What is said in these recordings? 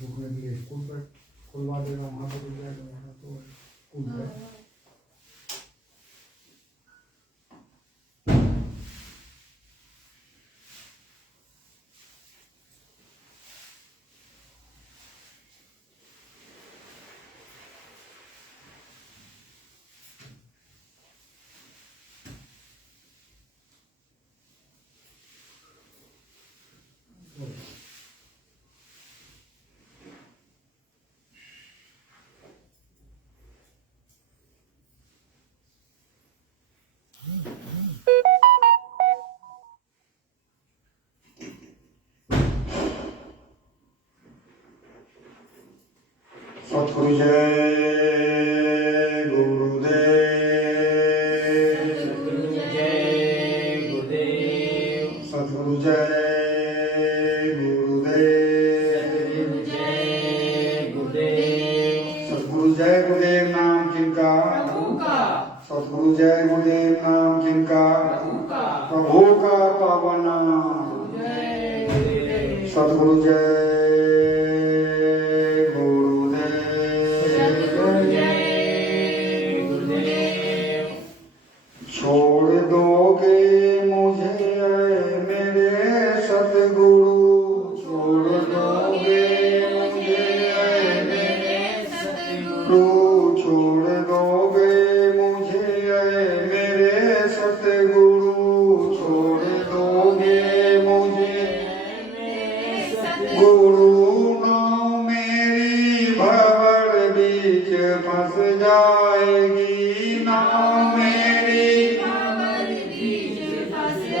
रुकने के लिए स्कूल पर खुलवा देगा, वहाँ पर रुक जाएगा, वहाँ तो स्कूल है। सतगुरु जय गुरुदेव, सतगुरु जय गुरुदेव, सतगुरु जय गुरुदेव, सतगुरु जय गुरुदेव। सतगुरु जय गुरुदेव नाम जिनका प्रभु का, सतगुरु जय गुरुदेव नाम जिनका प्रभु का, प्रभु का पावन नाम। जय गुरुदेव। सतगुरु जय सतगुरु जय गुरुदेव। छोड़ दोगे मुझे मेरे सतगुरु, छोड़ दोगे मुझे मेरे सतगुरु, छोड़ दोगे मुझे मेरे सतगुरु, छोड़ दोगे मुझे गुरु। नाव मेरी भंवर बीच फंस जाएगी, नाव मेरी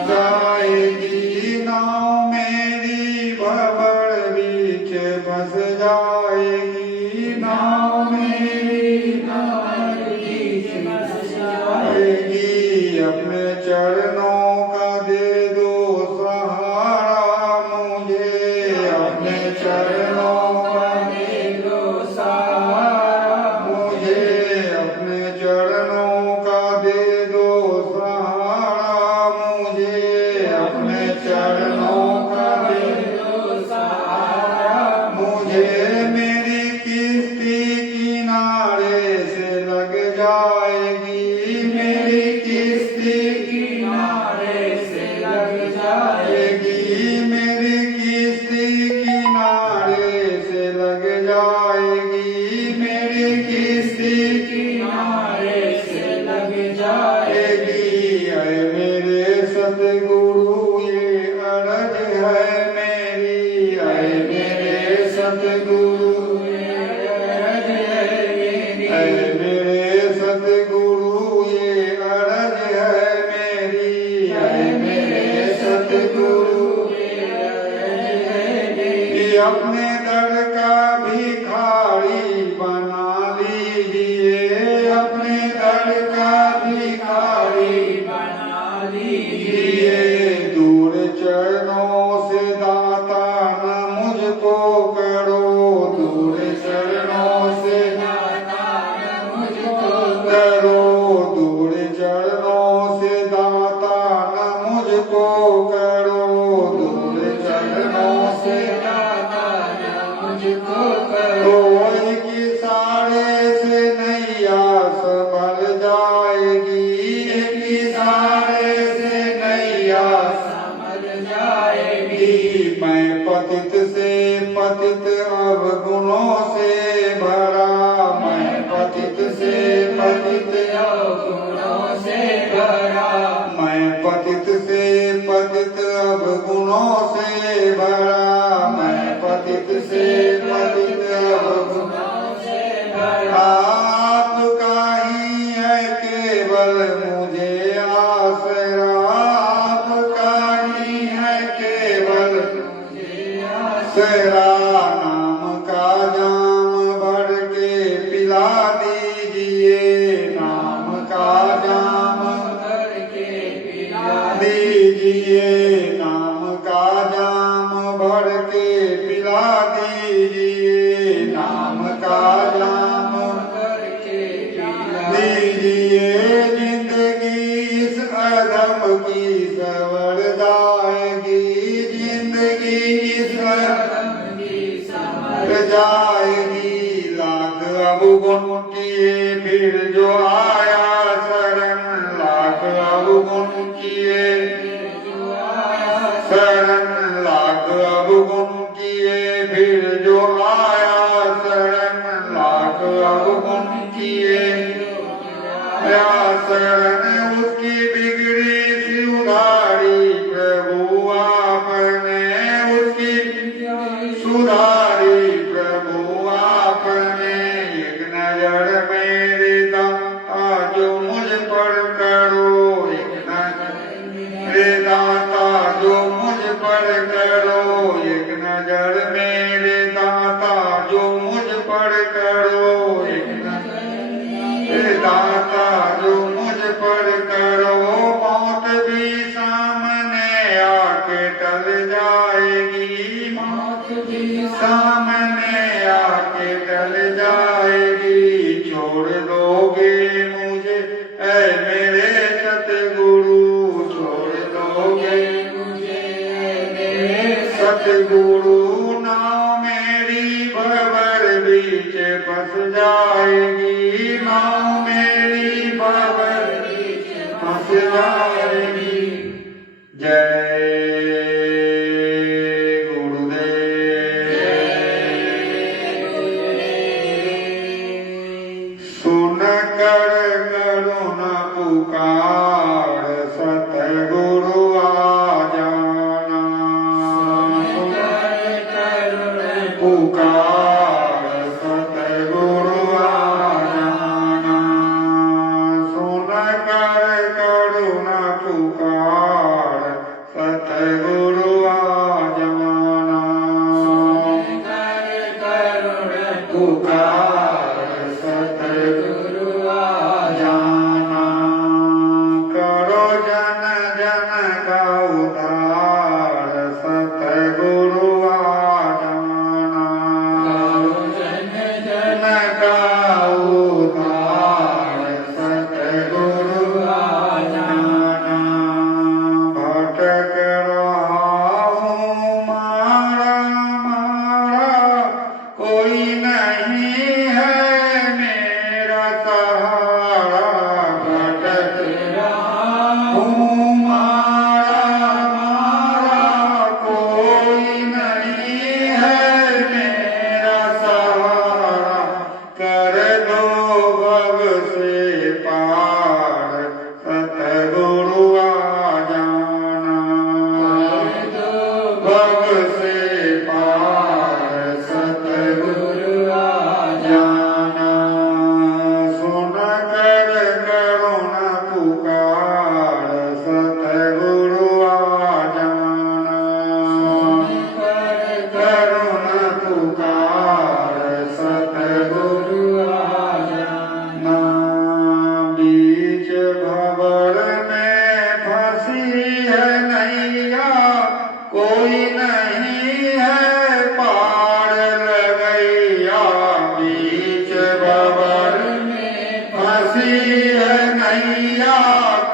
जाएगी, नाव मेरी भंवर बीच फंस जाएगी, नाव मेरी भंवर बीच फंस जाएगी। अपने चरणों का दे दो सहारा मुझे, अपने चरणों का दे दो सहारा मुझे, अपने चरणों का दे दो सहारा मुझे, अपने चरणों का दे दो सहारा मुझे। मेरी किश्ती किनारे से लग जाएगी, मेरी किश्ती किनारे से लग जाएगी, मेरी किश्ती किनारे से लग जाएगी, मेरी किश्ती किनारे से लग जाएगी। ऐ मेरे सतगुरु ये अरज है मेरी, ऐ मेरे सतगुरु ये अरज है मेरी, ऐ मेरे सतगुरु ये अरज है मेरी, ऐ मेरे सतगुरु ये अरज है मेरी। अपने दर का भिखारी बना लीजिए, अपने दर का भिखारी बना लीजिए। दूर चरणों से दाता न मुझको करो, दूर चरणों से दाता न मुझको करो, दूर चरणों से दाता न मुझको करो, दूर चरणों से दाता न मुझको करो। एक इशारे से नैया संभल जाएगी, एक इशारे से नैया संभल जाएगी। मैं पतित से पतित अब गुणों से भरा, मैं पतित से पतित अब गुणों से भरा, मैं पतित से पतित अब गुणों से भरा, मैं पतित से पतित अब गुणों से भरा। आपका ही है केवल मुझे आसरा, आपका ही है केवल मुझे आसरा। नाम का जाम भर के पिला दीजिए, नाम का जाम भर के पिला दीजिए, नाम का जाम भर के पिला दीजिए, नाम का जाम भर के पिला दीजिए। जिंदगी इस अधम की सवर जाएगी, जिंदगी इस अधम की सवर जाएगी लाख अवगुण किए फिर जो आया शरण लाख अवगुण किए शरण लाख अवगुण किए फिर जो आया शरण लाख अवगुण किए शरण उसकी बिगड़ी सी उधारी प्रभु आपने उसकी सुधारी प्रभु आपने एक नजर मेरे दाता जो मुझ पर करो एक नजर मेरे दाता जो मुझ पर करो एक नजर मेरे दाता जो मुझ पर करो एक नजर मेरे दाता जो मुझ पर करो मौत भी सामने आके टल जाएगी मौत भी सामने आके टल जाएगी छोड़ दोगे मुझे ऐ मेरे सतगुरु छोड़ दोगे मुझे मेरे सतगुरु नाव मेरी भंवर बीच फंस जाएगी नाव मेरी भंवर बीच फंस जाएगी जय सुन कर करुणा पुकार सतगुरु आ जाना सुन कर पुकार सतगुरु आ जाना सुन कर करुणा पुकार सतगुरु आ जाना पुकार सतगुरु आ जाना करो जन जन का उद्धार सतगुरु आ जाना करो जन जन का उद्धार सतगुरु आ जाना भटक रहा हूँ मारा मारा कोई नहीं है मेरा सहारा भटक रहा हूँ मारा मारा कोई नहीं है मेरा सहारा कर दो भव से पार सतगुरु आ जाना कर दो भव से पार सतगुरु आ जाना सुन कर करुणा पुकार सतगुरु आ जाना कर करुणा पुकार सतगुरु आ जाना बीच भंवर में फंसी है नैया कोई नहीं है पार लगैया बीच भंवर में फंसी है नैया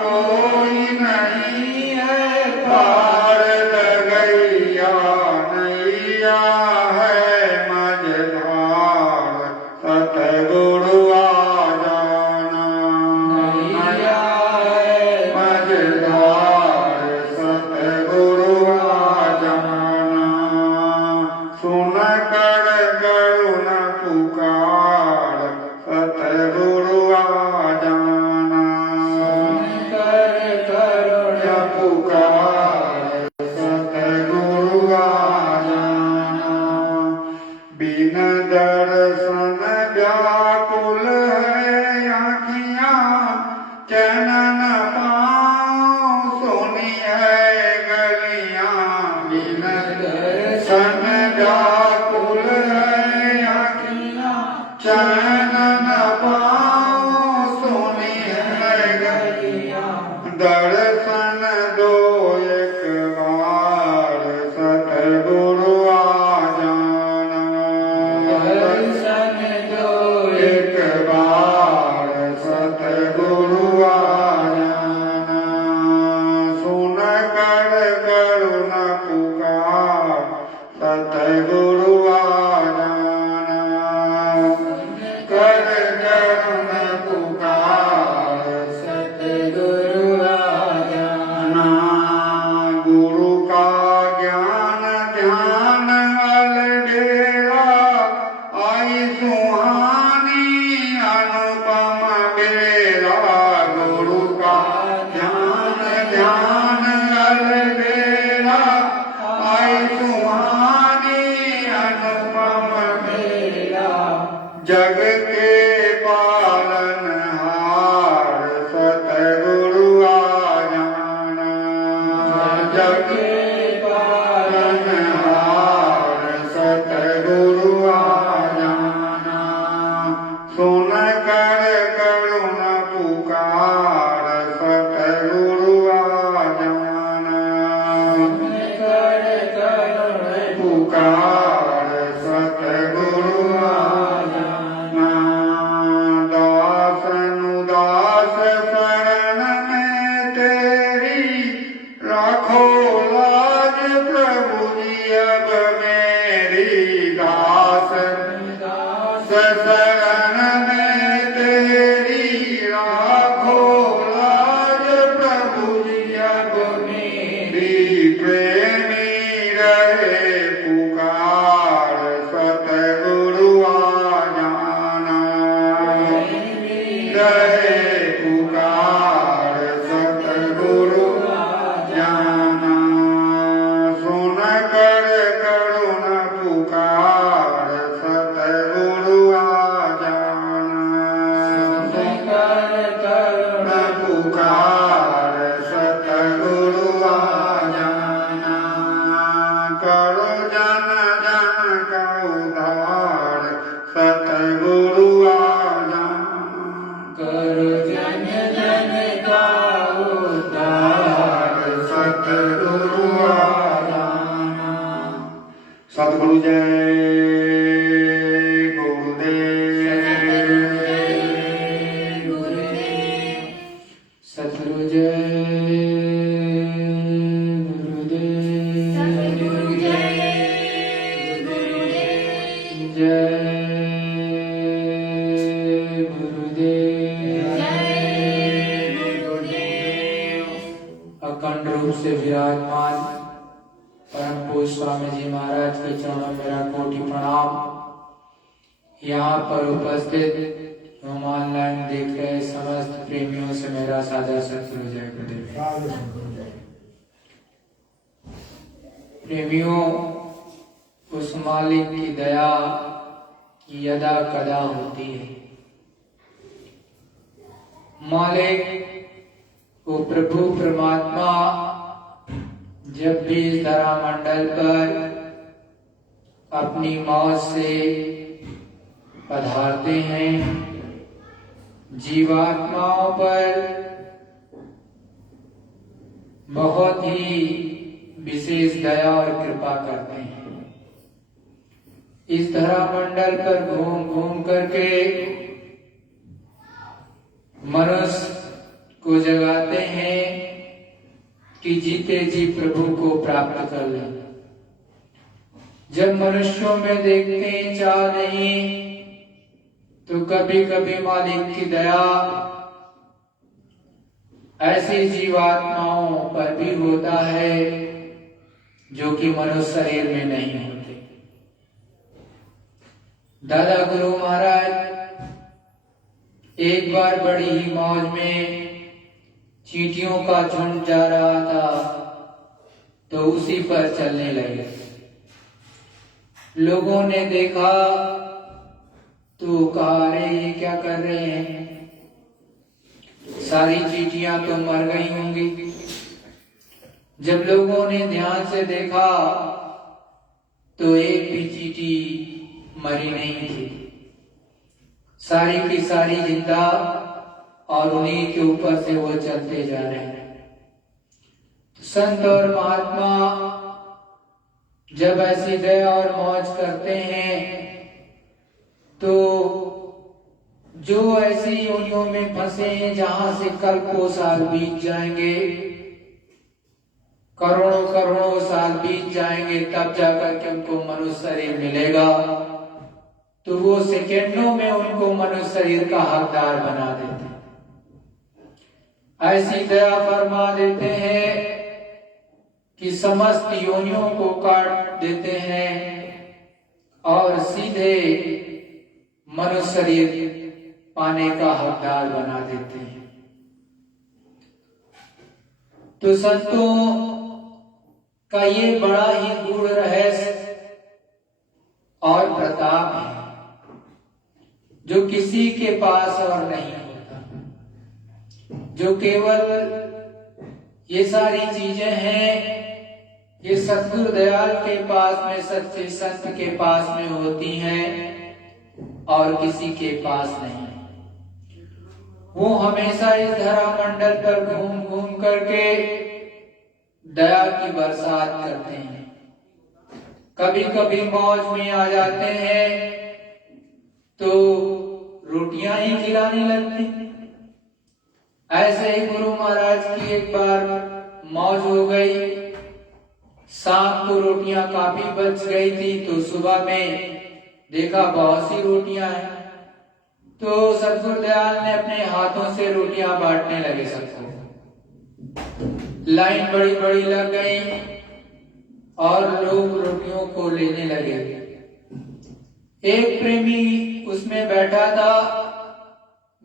कोई नहीं है पार लगैया नैया है मझधार सतगुरु आ जाना नैया है मझधार सतगुरु आ जाना सुन कर करुणा पुकार सतगुरु आ जाना कर करुणा पुकार सतगुरु आ जाना बिन दर्शन व्याकुल है आँखियाँ चैन न पाऊँ सोनी है गलियाँ बिन दर्शन व्याकुल है आँखियाँ चैन न पाऊँ सोनी है गलियाँ दर्शन दो एक बार सतगुरु आ जाना दर्शन दो एक बार सतगुरु आ जाना सुन कर करुणा पुकार सतगुरु आ जाना करो जन जन का उद्धार सतगुरु आजान करो जन जन का उद्धार सतगुरु आजान सतगुरु जय सतगुरु जय गुरुदेव सतगुरु जय गुरुदेव जय गुरुदेव जय गुरुदेव। अखंड रूप से विराजमान परम पूज्य स्वामी जी महाराज के चरणों में मेरा कोटि प्रणाम। यहाँ पर उपस्थित हम ऑनलाइन देख रहे समस्त प्रेमियों से मेरा साझा सतगुरु जय गुरुदेव। प्रेमियों, उस मालिक की दया यदा कदा होती है। मालिक वो प्रभु परमात्मा जब भी इस धरा मंडल पर अपनी मौत से पधारते हैं, जीवात्माओं पर बहुत ही विशेष दया और कृपा करते हैं। इस धरा मंडल पर घूम घूम करके मनुष्य को जगाते हैं कि जीते जी प्रभु को प्राप्त कर लें। जब मनुष्यों में देखते हैं चाह नहीं, तो कभी कभी मालिक की दया ऐसी जीवात्माओं पर भी होता है जो कि मनुष्य शरीर में नहीं होते। दादा गुरु महाराज एक बार बड़ी ही मौज में चींटियों का झुंड जा रहा था, तो उसी पर चलने लगे। लोगों ने देखा तो कहा, अरे ये क्या कर रहे हैं, सारी चींटियां तो मर गई होंगी। जब लोगों ने ध्यान से देखा तो एक भी चींटी मरी नहीं थी, सारी की सारी जिंदा, और उन्हीं के ऊपर से वो चलते जा रहे हैं। संत और महात्मा जब ऐसी दया और मौज करते हैं, तो जो ऐसी योनियों में फंसे हैं जहां से कल्पों साल बीत जाएंगे, करोड़ों करोड़ों साल बीत जाएंगे, तब जाकर के उनको मनुष्य शरीर मिलेगा, तो वो सेकेंडों में उनको मनुष्य शरीर का हकदार बना देते हैं। ऐसी दया फरमा देते हैं कि समस्त योनियों को काट देते हैं और सीधे मनुष्य शरीर पाने का हकदार बना देते हैं। तो संतों का ये बड़ा ही गूढ़ रहस्य और प्रताप है, जो किसी के पास और नहीं होता, जो केवल ये सारी चीजें हैं ये सद्गुरु दयाल के पास में, सच्चे संत के पास में होती हैं और किसी के पास नहीं। वो हमेशा इस धरा मंडल पर घूम घूम करके दया की बरसात करते हैं। कभी कभी मौज में आ जाते हैं तो रोटियां ही खिलाने लगते हैं। ऐसे ही गुरु महाराज की एक बार मौज हो गई, शाम को रोटियां काफी बच गई थी, तो सुबह में देखा बहुत सी रोटियां हैं, तो सद्गुरु दयाल ने अपने हाथों से रोटियां बांटने लगे सबको। लाइन बड़ी बड़ी लग गई और लोग रोटियों को लेने लगे। एक प्रेमी उसमें बैठा था,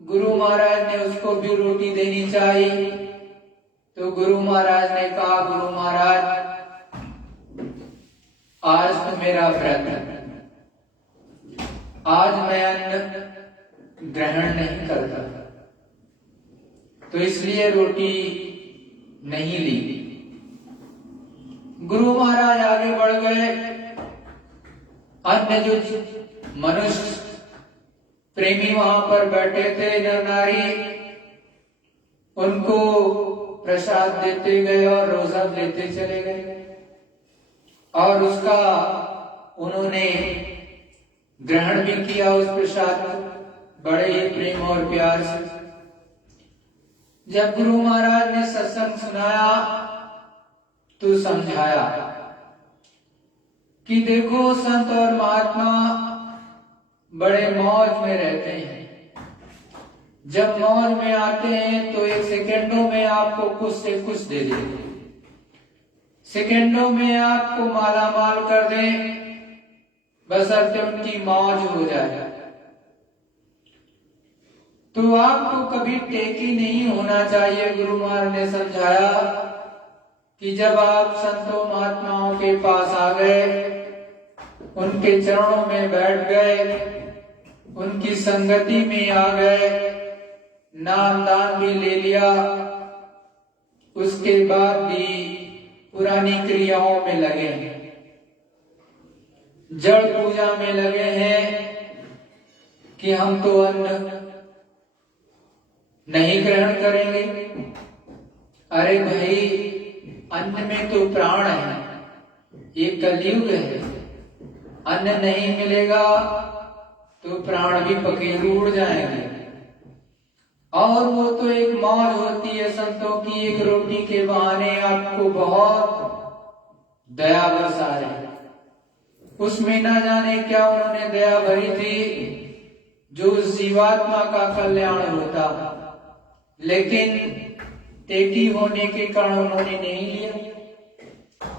गुरु महाराज ने उसको भी रोटी देनी चाहिए, तो गुरु महाराज ने कहा, गुरु महाराज आज तो मेरा व्रत है, आज मैं अन्न ग्रहण नहीं करता, तो इसलिए रोटी नहीं ली। गुरु महाराज आगे बढ़ गए। अन्य जो मनुष्य प्रेमी वहां पर बैठे थे, नर नारी, उनको प्रसाद देते गए और रोजा देते चले गए और उसका उन्होंने ग्रहण भी किया उस प्रसाद को बड़े ही प्रेम और प्यार से। जब गुरु महाराज ने सत्संग सुनाया तो समझाया कि देखो संत और महात्मा बड़े मौज में रहते हैं। जब मौज में आते हैं तो एक सेकंडों में आपको कुछ से कुछ दे देते, सेकंडों में आपको माला माल कर दें, बशर्ते उनकी मौज हो जाए। तो आपको कभी टेकी नहीं होना चाहिए। गुरु महाराज ने समझाया कि जब आप संतों महात्माओं के पास आ गए, उनके चरणों में बैठ गए, उनकी संगति में आ गए, नाम दान भी ले लिया, उसके बाद भी पुरानी क्रियाओं में लगे हैं, जड़ पूजा में लगे हैं कि हम तो अन्न नहीं ग्रहण करेंगे। अरे भाई, अन्न में तो प्राण है, ये कलयुग है, अन्न नहीं मिलेगा तो प्राण भी पखेरु उड़ जाएंगे। और वो तो एक मौज होती है संतों की, एक रोटी के बहाने आपको बहुत दया बरसा रहे, उसमें ना जाने क्या उन्होंने दया भरी थी जो उस जीवात्मा का कल्याण होता, लेकिन टेकी होने के कारण उन्होंने नहीं लिया।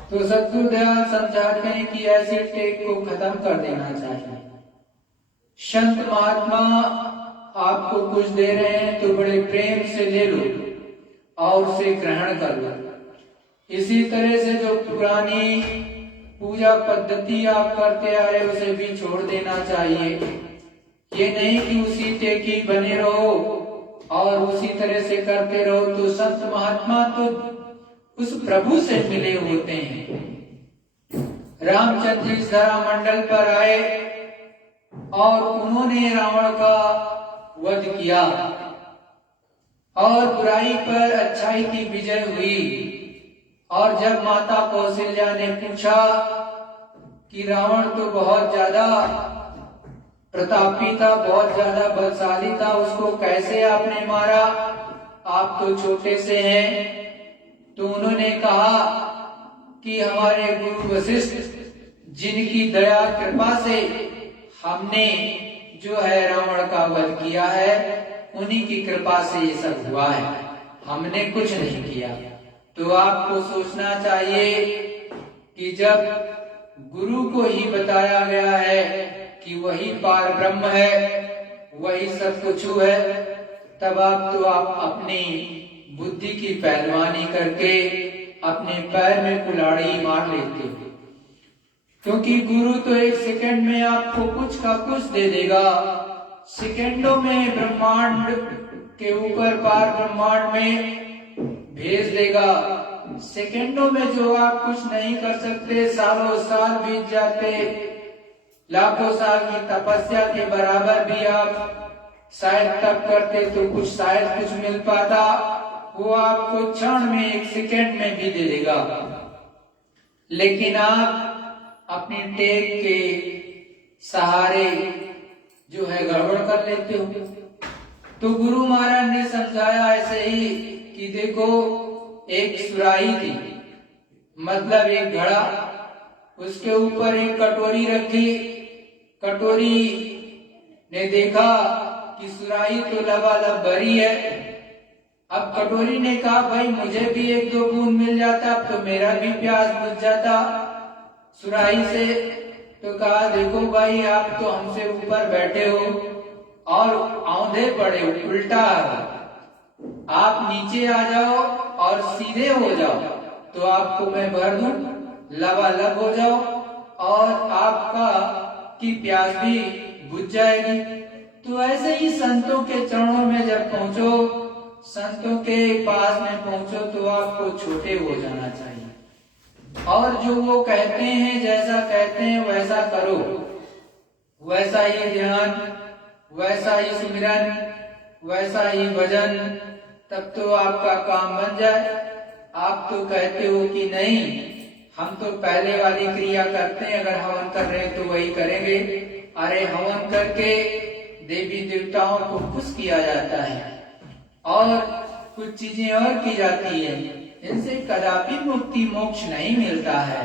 तो सद्गुरु दयाल समझाते हैं कि ऐसे टेक को खत्म कर देना चाहिए। संत महात्मा आपको कुछ दे रहे हैं तो बड़े प्रेम से ले लो और उसे ग्रहण कर लो। इसी तरह से जो पुरानी पूजा पद्धति आप करते आ रहे उसे भी छोड़ देना चाहिए। ये नहीं कि उसी टेकी बने रहो और उसी तरह से करते रहो। तो संत महात्मा तो उस प्रभु से मिले होते हैं। रामचंद्र जी धरा मंडल पर आए और उन्होंने रावण का वध किया और बुराई पर अच्छाई की विजय हुई। और जब माता कौशल्या ने पूछा कि रावण तो बहुत ज्यादा प्रतापी था, बहुत ज्यादा बलशाली था, उसको कैसे आपने मारा, आप तो छोटे से हैं। तो उन्होंने कहा कि हमारे गुरु वशिष्ठ जिनकी दया कृपा से हमने जो है रावण का वध किया है, उन्हीं की कृपा से ये सब हुआ है, हमने कुछ नहीं किया। तो आपको सोचना चाहिए कि जब गुरु को ही बताया गया है कि वही पार ब्रह्म है, वही सब कुछ है, तब आप अपनी बुद्धि की पहलवानी करके अपने पैर में कुल्हाड़ी मार लेते हो। क्योंकि गुरु तो एक सेकंड में आपको कुछ का कुछ दे देगा, सेकंडों में ब्रह्मांड के ऊपर पार ब्रह्मांड में भेज देगा। सेकंडों में जो आप कुछ नहीं कर सकते, सालों साल बीत जाते, लाखों साल की तपस्या के बराबर भी आप शायद तप करते तो कुछ शायद कुछ मिल पाता, वो आपको क्षण में एक सेकंड में भी दे देगा। लेकिन आप अपनी टेक के सहारे जो है गड़बड़ कर लेते हो। तो गुरु महाराज ने समझाया ऐसे ही कि देखो, एक सुराही थी, मतलब एक घड़ा, उसके ऊपर एक कटोरी रखी। कटोरी ने देखा कि सुराही तो लबालब भरी है। अब कटोरी ने कहा भाई मुझे भी एक दो बूंद मिल जाता तो मेरा भी प्यास बुझ जाता सुराही से। तो कहा देखो भाई, आप तो हमसे ऊपर बैठे हो और औंधे पड़े हो, उल्टा आप नीचे आ जाओ और सीधे हो जाओ तो आपको मैं भर दूं, लबालब हो जाओ और आपका की प्यास भी बुझ जाएगी। तो ऐसे ही संतों के चरणों में जब पहुंचो, संतों के पास में पहुंचो तो आपको छोटे हो जाना चाहिए। और जो वो कहते हैं, जैसा कहते हैं वैसा करो, वैसा ही ध्यान, वैसा ही सुमिरन, वैसा ही भजन, तब तो आपका काम बन जाए। आप तो कहते हो कि नहीं, हम तो पहले वाली क्रिया करते हैं, अगर हवन कर रहे हैं तो वही करेंगे। अरे हवन करके देवी देवताओं को खुश किया जाता है और कुछ चीजें और की जाती है, इनसे कदापि मुक्ति मोक्ष नहीं मिलता है।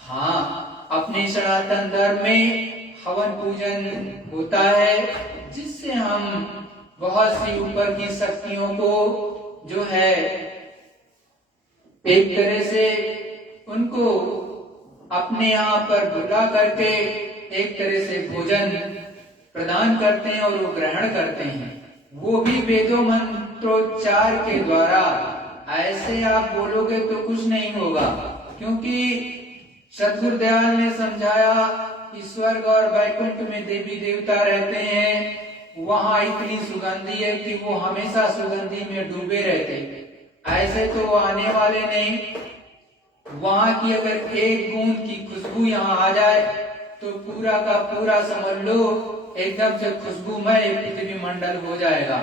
हाँ, अपने सनातन धर्म में हवन पूजन होता है, जिससे हम बहुत सी ऊपर की शक्तियों को जो है एक तरह से उनको अपने यहाँ पर बुला करके एक तरह से भोजन प्रदान करते हैं और वो ग्रहण करते हैं, वो भी वेदों मंत्रोच्चार के द्वारा। ऐसे आप बोलोगे तो कुछ नहीं होगा, क्योंकि सद्गुरुदयाल ने समझाया कि स्वर्ग और वैकुंठ में देवी देवता रहते हैं, वहां इतनी सुगंधी है कि वो हमेशा सुगंधी में डूबे रहते। ऐसे तो आने वाले नहीं। वहां की अगर एक बूंद की खुशबू यहाँ आ जाए तो पूरा का पूरा समझ लो एकदम से खुशबूमय पृथ्वी मंडल हो जाएगा।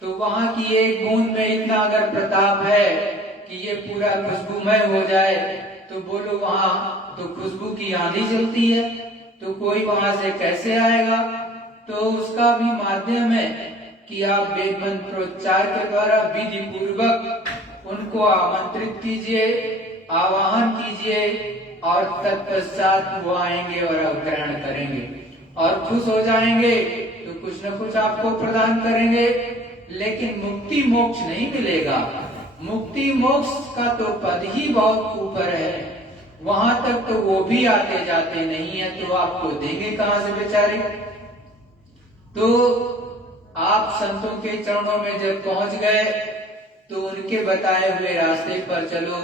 तो वहां की एक बूंद में इतना अगर प्रताप है कि ये पूरा खुशबूमय हो जाए, तो बोलो वहां तो खुशबू की आंधी चलती है, तो कोई वहां से कैसे आएगा? तो उसका भी माध्यम है कि आप वेद मंत्रोच्चार के द्वारा विधि पूर्वक उनको आमंत्रित कीजिए, आवाहन कीजिए और तत्पश्चात वो आएंगे और ग्रहण करेंगे और खुश हो जाएंगे, तो कुछ न कुछ आपको प्रदान करेंगे। लेकिन मुक्ति मोक्ष नहीं मिलेगा। मुक्ति मोक्ष का तो पद ही बहुत ऊपर है, वहां तक तो वो भी आते जाते नहीं है, तो आपको देंगे कहां से बेचारे? तो आप संतों के चरणों में जब पहुंच गए तो उनके बताए हुए रास्ते पर चलो,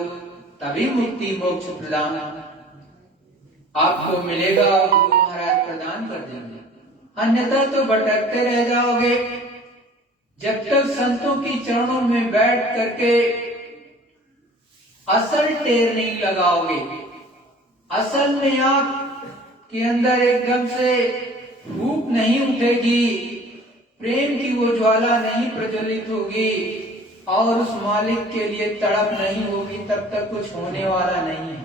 तभी मुक्ति मोक्ष प्रदान आपको मिलेगा और गुरु महाराज प्रदान कर देंगे। अन्यथा तो भटकते रह जाओगे। जब तक संतों की चरणों में बैठ करके असल टेर नहीं लगाओगे, असल में आप के अंदर एकदम से भूख नहीं उठेगी, प्रेम की वो ज्वाला नहीं प्रज्वलित होगी और उस मालिक के लिए तड़प नहीं होगी, तब तक कुछ होने वाला नहीं है।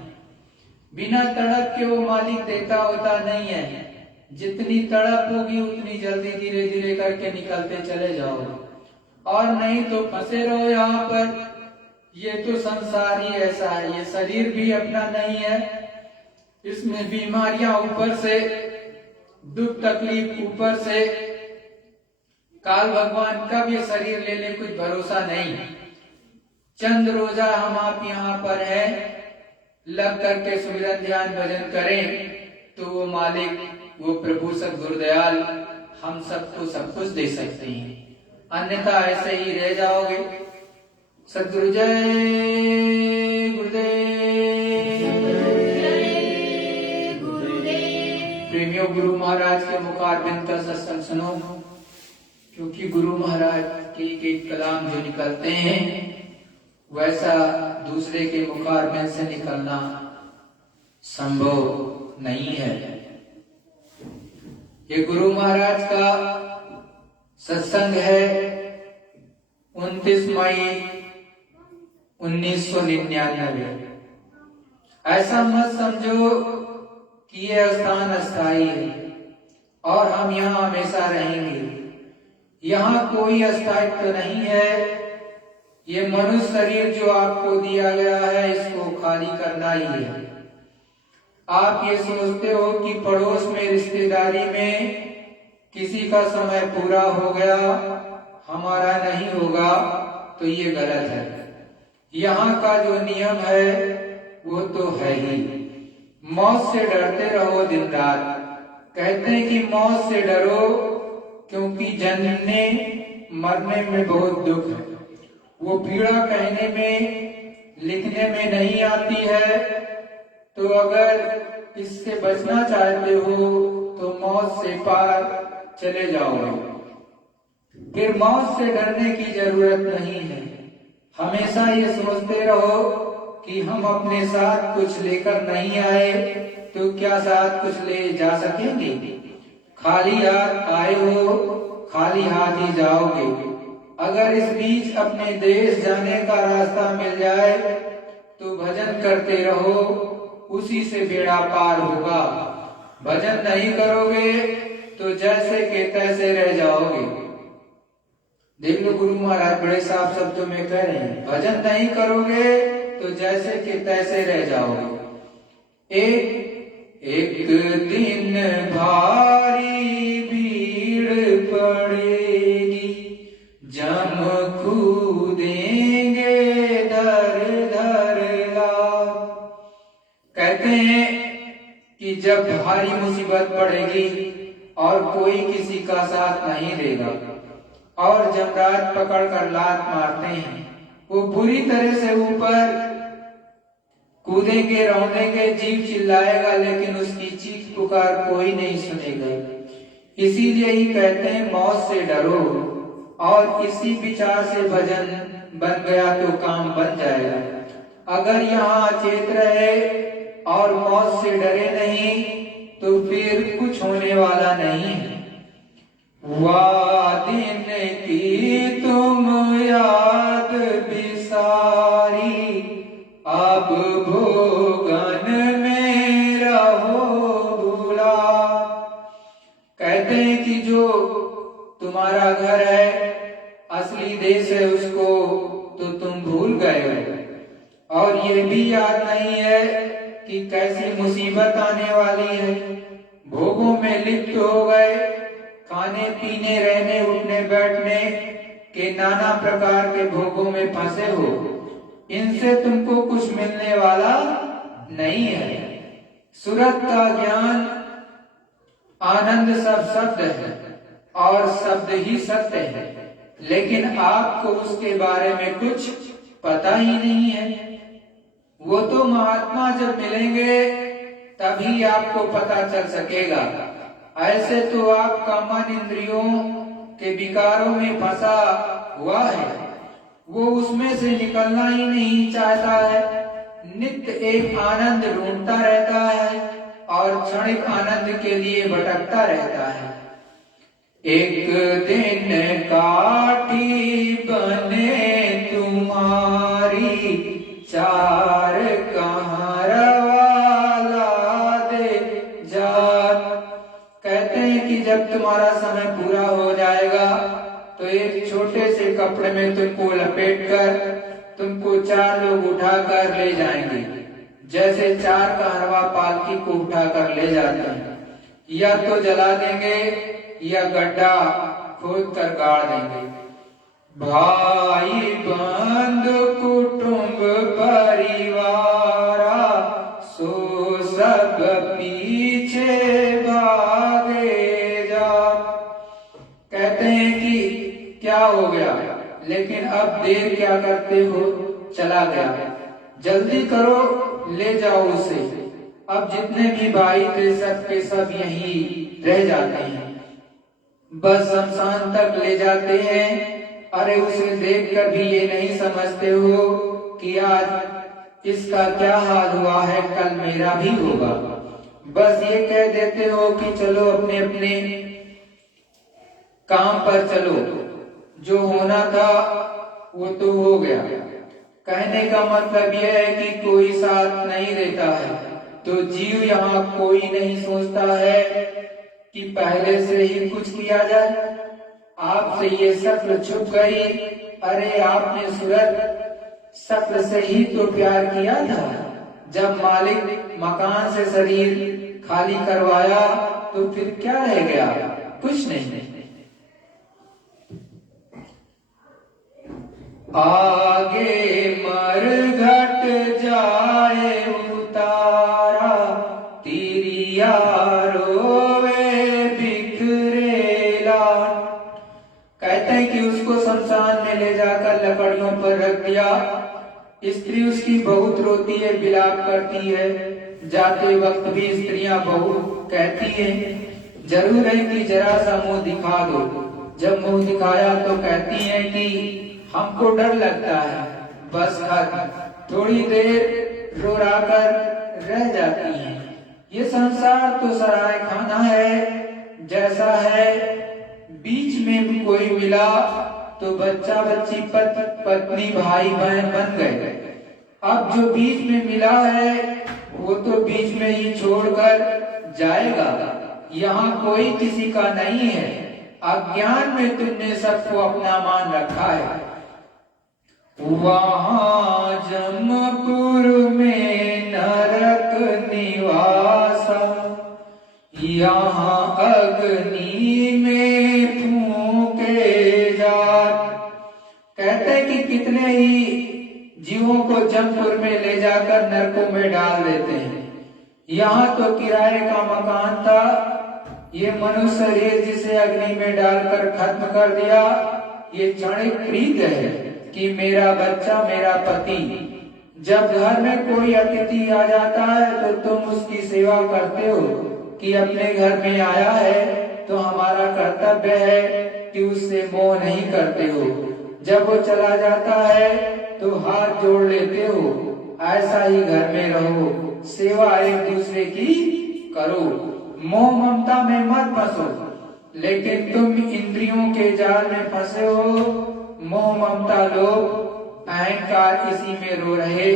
बिना तड़प के वो मालिक देता होता नहीं है। जितनी तड़प होगी उतनी जल्दी धीरे धीरे करके निकलते चले जाओ, और नहीं तो फंसे रहो यहाँ पर। ये तो संसार ही ऐसा है, ये शरीर भी अपना नहीं है, इसमें बीमारियां ऊपर से, दुख तकलीफ ऊपर से, काल भगवान का भी शरीर ले ले कुछ भरोसा नहीं। चंद रोजा हम आप यहाँ पर है, लग करके सुमिरन ध्यान भजन करें तो वो मालिक, वो प्रभु सद्गुरुदयाल हम सबको सब कुछ दे सकते हैं। अन्यथा ऐसे ही रह जाओगे। सद्गुरु जय गुरुदेव। प्रेमियों, गुरु महाराज के मुखारबिंद का सत्संग सुनो, क्योंकि गुरु महाराज के एक कलाम जो निकलते हैं वैसा दूसरे के मुखारबिंद से निकलना संभव नहीं है। ये गुरु महाराज का सत्संग है 29 मई 1999। ऐसा मत समझो कि यह स्थान अस्थायी है और हम यहाँ हमेशा रहेंगे। यहाँ कोई अस्थायित्व नहीं है। ये मनुष्य शरीर जो आपको दिया गया है, इसको खाली करना ही है। आप ये सोचते हो कि पड़ोस में, रिश्तेदारी में किसी का समय पूरा हो गया, हमारा नहीं होगा, तो ये गलत है। यहाँ का जो नियम है वो तो है ही। मौत से डरते रहो दिन रात। कहते हैं कि मौत से डरो क्योंकि जन्मने मरने में बहुत दुख है। वो पीड़ा कहने में, लिखने में नहीं आती है। तो अगर इससे बचना चाहते हो तो मौत से पार चले जाओगे। फिर मौत से डरने की जरूरत नहीं है। हमेशा ये सोचते रहो कि हम अपने साथ कुछ लेकर नहीं आए, तो क्या साथ कुछ ले जा सकेंगे? खाली हाथ आए हो, खाली हाथ ही जाओगे। अगर इस बीच अपने देश जाने का रास्ता मिल जाए तो भजन करते रहो, उसी से बेड़ा पार होगा। भजन नहीं करोगे तो जैसे के तैसे रह जाओगे। देख लो, गुरु महाराज बड़े साफ शब्दों में कह रहे हैं, भजन नहीं करोगे तो जैसे के तैसे रह जाओगे। एक दिन भारी भीड़ पड़ेगी, जम कूदेंगे धर धर ला। कहते हैं कि जब भारी मुसीबत पड़ेगी और कोई किसी का साथ नहीं देगा और जमराज पकड़ कर लात मारते हैं, वो बुरी तरह से ऊपर कूदेंगे, रौंदेंगे, जीव चिल्लाएगा, लेकिन उसकी चीख पुकार कोई नहीं सुनेगा। इसीलिए ही कहते हैं मौत से डरो, और इसी विचार से भजन बन गया तो काम बन जाएगा। अगर यहाँ चेत रहे और मौत से डरे नहीं तो फिर कुछ होने वाला नहीं है। दिन की तुम याद बिसारी, अब भोगन में रहो भूला। कहते हैं कि जो तुम्हारा घर है, असली देश है, उसको तो तुम भूल गए हो, और ये भी याद नहीं है कि कैसी मुसीबत आने वाली है। भोगों में लिप्त हो गए, खाने पीने, रहने, उठने, बैठने के नाना प्रकार के भोगों में फंसे हो। इनसे तुमको कुछ मिलने वाला नहीं है। सूरत का ज्ञान, आनंद सब शब्द है और शब्द ही सत्य है, लेकिन आपको उसके बारे में कुछ पता ही नहीं है। वो तो महात्मा जब मिलेंगे तभी आपको पता चल सकेगा। ऐसे तो आपका मन इंद्रियों के विकारों में फंसा हुआ है, वो उसमें से निकलना ही नहीं चाहता है। नित्य एक आनंद ढूंढता रहता है और क्षणिक आनंद के लिए भटकता रहता है। एक दिन काठी बने तुम्हारी, चार कहाँ रवाला दे जात। कहते हैं कि जब तुम्हारा समय पूरा हो जाएगा तो एक छोटे से कपड़े में तुमको लपेटकर तुमको चार लोग उठाकर ले जाएंगे, जैसे चार कहरवा पालकी को उठाकर ले जाते हैं। या तो जला देंगे या गड्ढा खोद कर गाड़ देंगे। भाई बंधु कुटुंब परिवारा, सो सब पीछे भागे जा। कहते हैं कि क्या हो गया, लेकिन अब देर क्या करते हो, चला गया, जल्दी करो, ले जाओ उसे। अब जितने भी भाई थे सब के सब यहीं रह जाते हैं, बस शमशान तक ले जाते हैं। अरे उसे देखकर भी ये नहीं समझते हो कि आज इसका क्या हाल हुआ है, कल मेरा भी होगा। बस ये कह देते हो कि चलो अपने अपने काम पर चलो, जो होना था वो तो हो गया। कहने का मतलब यह है कि कोई साथ नहीं देता है, तो जीव यहाँ कोई नहीं सोचता है कि पहले से ही कुछ किया जाए। आपसे ये शक्ल छुप गई, अरे आपने सूरत शक्ल से ही तो प्यार किया था। जब मालिक मकान से शरीर खाली करवाया तो फिर क्या रह गया, कुछ नहीं। आगे मर घट जाए उतारा, तिरिया रोवे बिखरेला। कहते हैं कि उसको शमशान में ले जाकर लकड़ियों पर रख दिया। स्त्री उसकी बहुत रोती है, विलाप करती है। जाते वक्त भी स्त्रियां बहुत कहती हैं, जरूर है कि जरा सा मुंह दिखा दो। जब मुंह दिखाया तो कहती हैं कि हमको डर लगता है, बस खत्म। थोड़ी देर रो रा कर रह जाती हैं। ये संसार तो सराय खाना है जैसा है, बीच में कोई मिला तो बच्चा बच्ची पत्नी भाई बहन बन गए। अब जो बीच में मिला है वो तो बीच में ही छोड़कर जाएगा। यहाँ कोई किसी का नहीं है। अज्ञान में तुमने सबको अपना मान रखा है। वहाँ जमपुर में नरक निवासा, यहाँ अग्नि में फूंके जात। कहते हैं कि कितने ही जीवों को जमपुर में ले जाकर नरकों में डाल देते हैं। यहाँ तो किराए का मकान था, ये मनुष्य शरीर जिसे अग्नि में डालकर खत्म कर दिया। ये क्षणिक प्रीत है कि मेरा बच्चा मेरा पति। जब घर में कोई अतिथि आ जाता है तो तुम उसकी सेवा करते हो कि अपने घर में आया है तो हमारा कर्तव्य है कि उससे मोह नहीं करते हो। जब वो चला जाता है तो हाथ जोड़ लेते हो। ऐसा ही घर में रहो, सेवा एक दूसरे की करो, मोह ममता में मत फंसो। लेकिन तुम इंद्रियों के जाल में फंसे हो। मोह ममता लोग अहंकार इसी में रो रहे,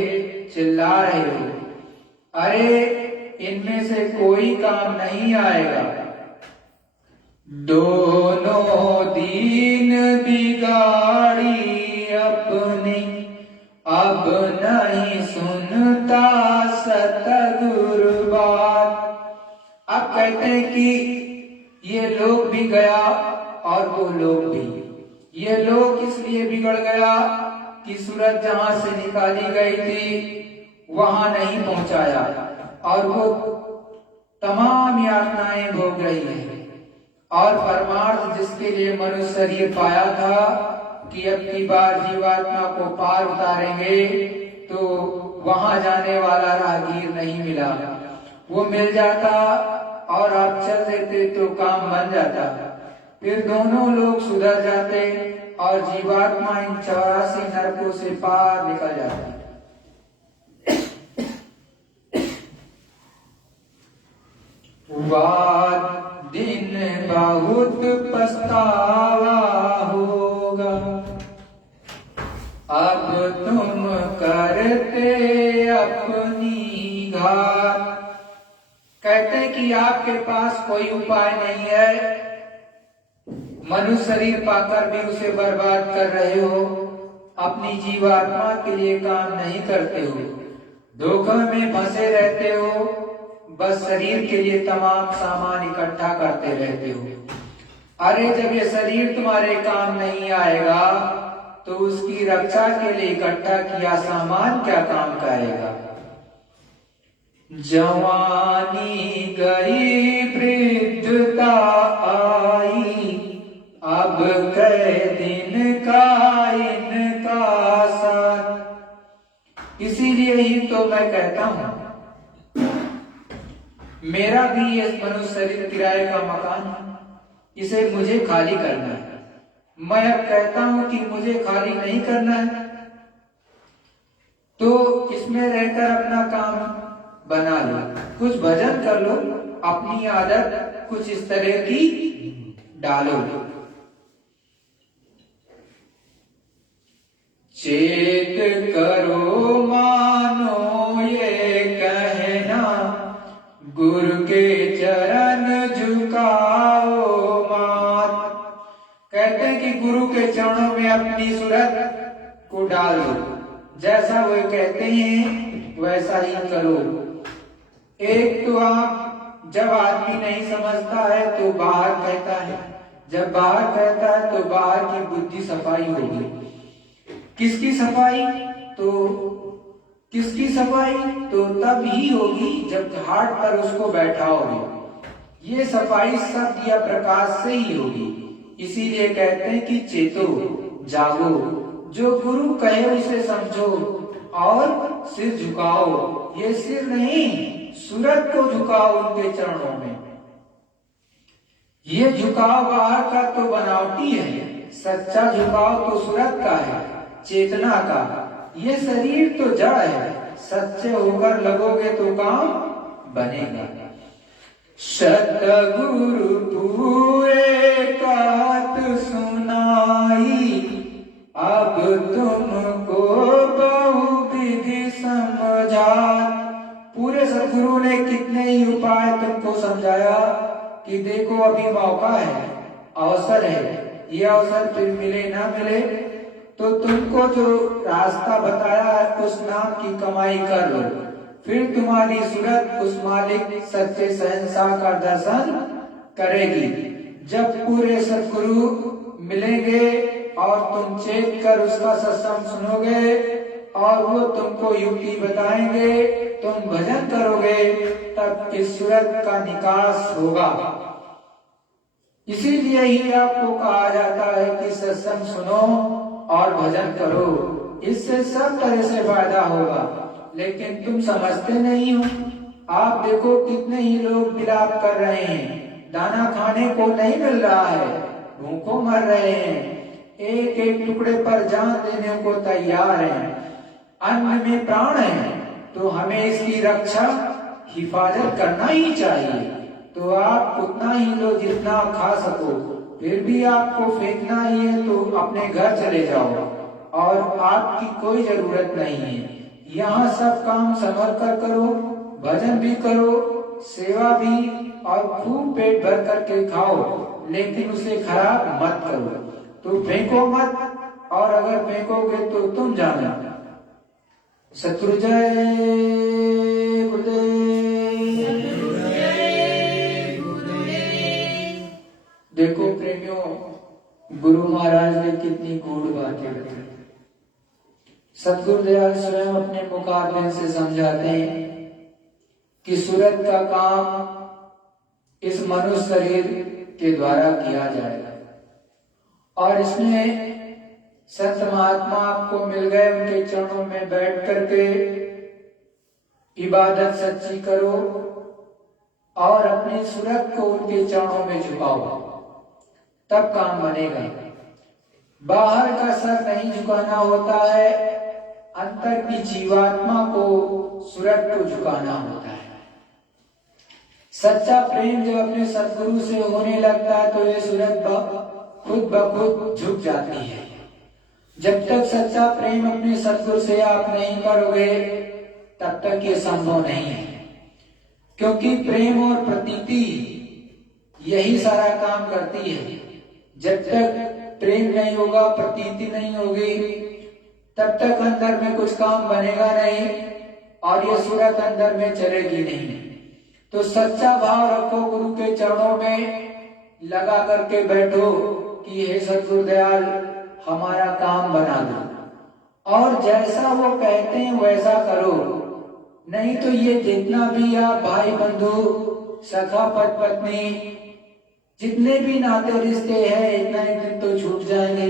चिल्ला रहे हो। अरे इनमें से कोई काम नहीं आएगा। दोनों दीन बिगाड़ी अपनी, अब नहीं सुनता सतगुरु बात। अब कहते हैं कि ये लोग भी गया और वो लोग भी। ये लोग इसलिए बिगड़ गया कि सूरज जहां से निकाली गई थी वहां नहीं पहुंचाया और वो तमाम यातनाएं भोग रही है। और परमार्थ जिसके लिए मनुष्य शरीर पाया था कि अब की बार जीवात्मा को पार उतारेंगे, तो वहां जाने वाला राहगीर नहीं मिला। वो मिल जाता और आप चल देते तो काम बन जाता। फिर दोनों लोग सुधर जाते और जीवात्मा इन 84 नरकों से पार निकल जाती। दिन बहुत पछतावा होगा, अब तुम करते अपनी घात। कहते कि आपके पास कोई उपाय नहीं है, मनुष्य शरीर पाकर भी उसे बर्बाद कर रहे हो, अपनी जीवात्मा के लिए काम नहीं करते हो, धोखे में फंसे रहते हो, बस शरीर के लिए तमाम सामान इकट्ठा करते रहते हो। अरे जब ये शरीर तुम्हारे काम नहीं आएगा तो उसकी रक्षा के लिए इकट्ठा किया सामान क्या काम करेगा। जवानी गई वृद्धता आई, अब कै दिन का इनका साथ। इसीलिए ही तो मैं कहता हूं मेरा भी ये मनुष्य शरीर किराए का मकान है, इसे मुझे खाली करना है। मैं अब कहता हूं कि मुझे खाली नहीं करना है तो इसमें रहकर अपना काम बना लो, कुछ भजन कर लो, अपनी आदत कुछ इस तरह की डालो। चेत करो मानो ये कहना, गुरु के चरण झुकाओ मात। कहते हैं कि गुरु के चरणों में अपनी सूरत को डाल दो, जैसा वो कहते हैं वैसा ही करो। एक तो आप जब आदमी नहीं समझता है तो बाहर कहता है, जब बाहर कहता है तो बाहर की बुद्धि सफाई होगी। किसकी सफाई? किसकी सफाई तो तब ही होगी जब घाट पर उसको बैठाओगे। ये सफाई शब्द या प्रकाश से ही होगी। इसीलिए कहते हैं कि चेतो, जागो, जो गुरु कहे उसे समझो और सिर झुकाओ। ये सिर नहीं, सूरत को झुकाओ उनके चरणों में। ये झुकाव बाहर का तो बनावटी है, सच्चा झुकाव तो सूरत का है, चेतना का। ये शरीर तो जड़ है, सच्चे होकर लगोगे तो काम बनेगा। सतगुरु पूरे कहत सुनाई, अब तुमको बहु विधि समझा। पूरे सतगुरु ने कितने ही उपाय तुमको समझाया कि देखो अभी मौका है, अवसर है, ये अवसर फिर मिले ना मिले, तो तुमको जो रास्ता बताया है उस नाम की कमाई कर लो, फिर तुम्हारी सूरत उस मालिक सच्चे शहंशाह का दर्शन करेगी। जब पूरे सतगुरु मिलेंगे और तुम चेत कर उसका सत्संग सुनोगे और वो तुमको युक्ति बताएंगे, तुम भजन करोगे, तब इस सूरत का निकास होगा। इसीलिए ही आपको कहा जाता है कि सत्संग सुनो और भजन करो, इससे सब तरह से फायदा होगा। लेकिन तुम समझते नहीं हो। आप देखो कितने ही लोग विलाप कर रहे हैं, दाना खाने को नहीं मिल रहा है, भूखों मर रहे हैं, एक एक टुकड़े पर जान देने को तैयार हैं। अन्न में प्राण है तो हमें इसकी रक्षा हिफाजत करना ही चाहिए। तो आप उतना ही लो जितना खा सको, फिर भी आपको फेंकना ही है तो अपने घर चले जाओ और आपकी कोई जरूरत नहीं है। यहाँ सब काम संभल कर करो, भजन भी करो, सेवा भी, और खूब पेट भर करके खाओ, लेकिन उसे खराब मत करो। तो फेंको मत, और अगर फेंकोगे तो तुम जाना। सतगुरु जय गुरुदेव। देखो प्रेमियों, गुरु महाराज ने कितनी गूढ़ बातें बताई। सतगुरुदेव स्वयं अपने मुखारबिंद से समझाते हैं कि सूरत का काम इस मनुष्य शरीर के द्वारा किया जाएगा, और इसमें संत महात्मा आपको मिल गए, उनके चरणों में बैठ करके इबादत सच्ची करो और अपनी सूरत को उनके चरणों में झुकाओ, तब काम बनेगा। बाहर का सर नहीं झुकाना होता है, अंतर की जीवात्मा को, सूरत को झुकाना होता है। सच्चा प्रेम जब अपने सतगुरु से होने लगता है तो ये सूरत खुद ब खुद झुक जाती है। जब तक सच्चा प्रेम अपने सतगुरु से आप नहीं करोगे तब तक ये संभव नहीं है, क्योंकि प्रेम और प्रतीति यही सारा काम करती है। जब तक प्रेम नहीं होगा, प्रतीति नहीं होगी, तब तक अंदर में कुछ काम बनेगा नहीं और ये सूरत अंदर में चलेगी नहीं। तो सच्चा भाव रखो, गुरु के चरणों में लगा करके बैठो कि हे सतगुरु दयाल हमारा काम बना दो, और जैसा वो कहते हैं वैसा करो। नहीं तो ये जितना भी आप भाई बंधु, सखा पति पत्नी, जितने भी नाते रिश्ते हैं, इतना एक दिन तो छूट जाएंगे।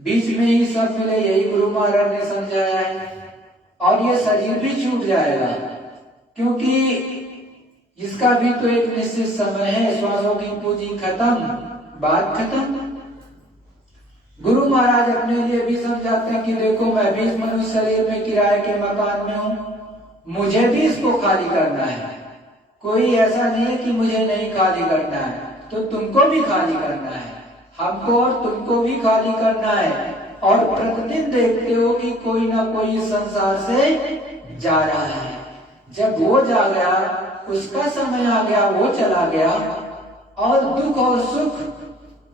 बीच में ही सब मिले, यही गुरु महाराज ने समझाया है। और ये शरीर भी छूट जाएगा, क्योंकि इसका भी तो एक निश्चित समय है। श्वासों की पूंजी खत्म, बात खत्म। गुरु महाराज अपने लिए भी समझाते हैं कि देखो मैं भी इस मनुष्य शरीर में किराए के मकान में हूँ, मुझे भी इसको खाली करना है। कोई ऐसा नहीं है कि मुझे नहीं खाली करना है, तो तुमको भी खाली करना है, हमको और तुमको भी खाली करना है। और प्रतिदिन देखते हो कि कोई ना कोई इस संसार से जा रहा है। जब वो जा गया, उसका समय आ गया, वो चला गया, और दुख और सुख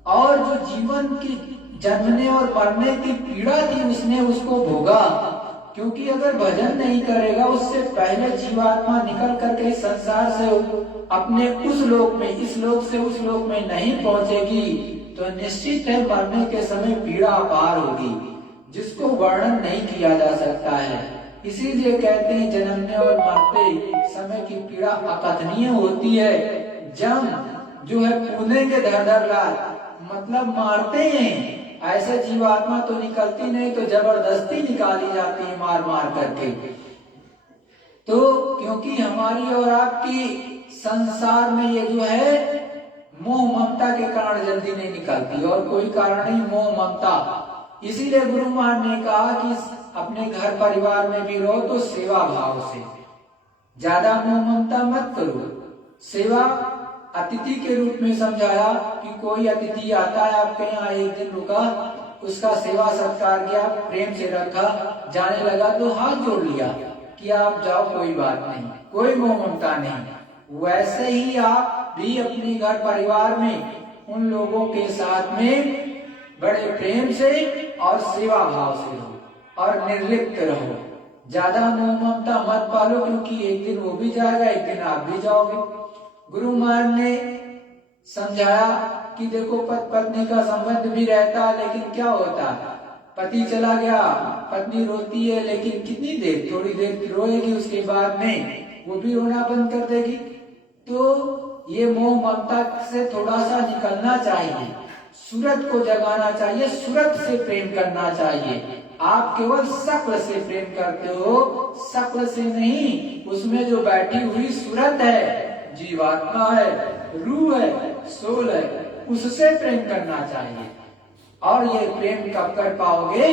और जो जीवन की जन्मने और मरने की पीड़ा थी उसने उसको भोगा। क्योंकि अगर भजन नहीं करेगा, उससे पहले जीवात्मा निकल करके इस संसार से अपने उस लोक में, इस लोक से उस लोक में नहीं पहुंचेगी, तो निश्चित है मरने के समय पीड़ा अपार होगी, जिसको वर्णन नहीं किया जा सकता है। इसीलिए कहते हैं जन्मने और मरते समय की पीड़ा अकथनीय होती है। जम जो है पुणे के धर मतलब मारते हैं, ऐसे जीवात्मा तो निकलती नहीं, तो जबरदस्ती निकाली जाती है मार मार करके। तो क्योंकि हमारी और आपकी संसार में ये जो है मोह ममता के कारण जल्दी नहीं निकलती, और कोई कारण नहीं, मोह ममता। इसीलिए गुरु महाराज ने कहा कि अपने घर परिवार में भी रहो तो सेवा भाव से, ज्यादा मोह ममता मत करो। सेवा अतिथि के रूप में समझाया कि कोई अतिथि आता है आपके यहाँ, एक दिन रुका, उसका सेवा सत्कार किया, प्रेम से रखा, जाने लगा तो हाथ जोड़ लिया कि आप जाओ, कोई बात नहीं, कोई मोह ममता नहीं। वैसे ही आप भी अपने घर परिवार में उन लोगों के साथ में बड़े प्रेम से और सेवा भाव से रहो और निर्लिप्त रहो। ज्यादा मोह ममता मत पालो, क्योंकि एक दिन वो भी जाएगा, एक दिन आप भी जाओगे। गुरु महाराज ने समझाया कि देखो पति पत्नी का संबंध भी रहता है, लेकिन क्या होता है, पति चला गया, पत्नी रोती है, लेकिन कितनी देर, थोड़ी देर रोएगी, उसके बाद में वो भी रोना बंद कर देगी। तो ये मोह ममता से थोड़ा सा निकलना चाहिए, सूरत को जगाना चाहिए, सूरत से प्रेम करना चाहिए। आप केवल शक्ल से प्रेम करते हो, शक्ल से नहीं, उसमें जो बैठी हुई सूरत है, जीवात्मा है, रूह है, सोल है, उससे प्रेम करना चाहिए। और ये प्रेम कब कर पाओगे,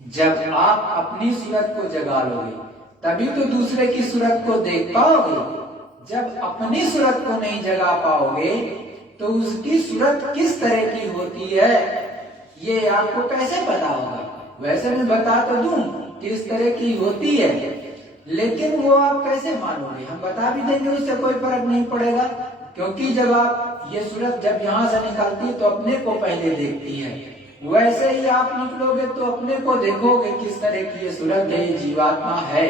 जब आप अपनी सूरत को जगा लोगे, तभी तो दूसरे की सूरत को देख पाओगे। जब अपनी सूरत को नहीं जगा पाओगे तो उसकी सूरत किस तरह की होती है ये आपको कैसे पता होगा। वैसे मैं बता तो दूं किस तरह की होती है, लेकिन वो आप कैसे मानोगे, हम बता भी देंगे, उससे कोई फर्क नहीं पड़ेगा। क्योंकि जब आप ये सूरत जब यहाँ से निकलती है तो अपने को पहले देखती है, वैसे ही आप निकलोगे तो अपने को देखोगे किस तरह की ये सूरत है, ये जीवात्मा है,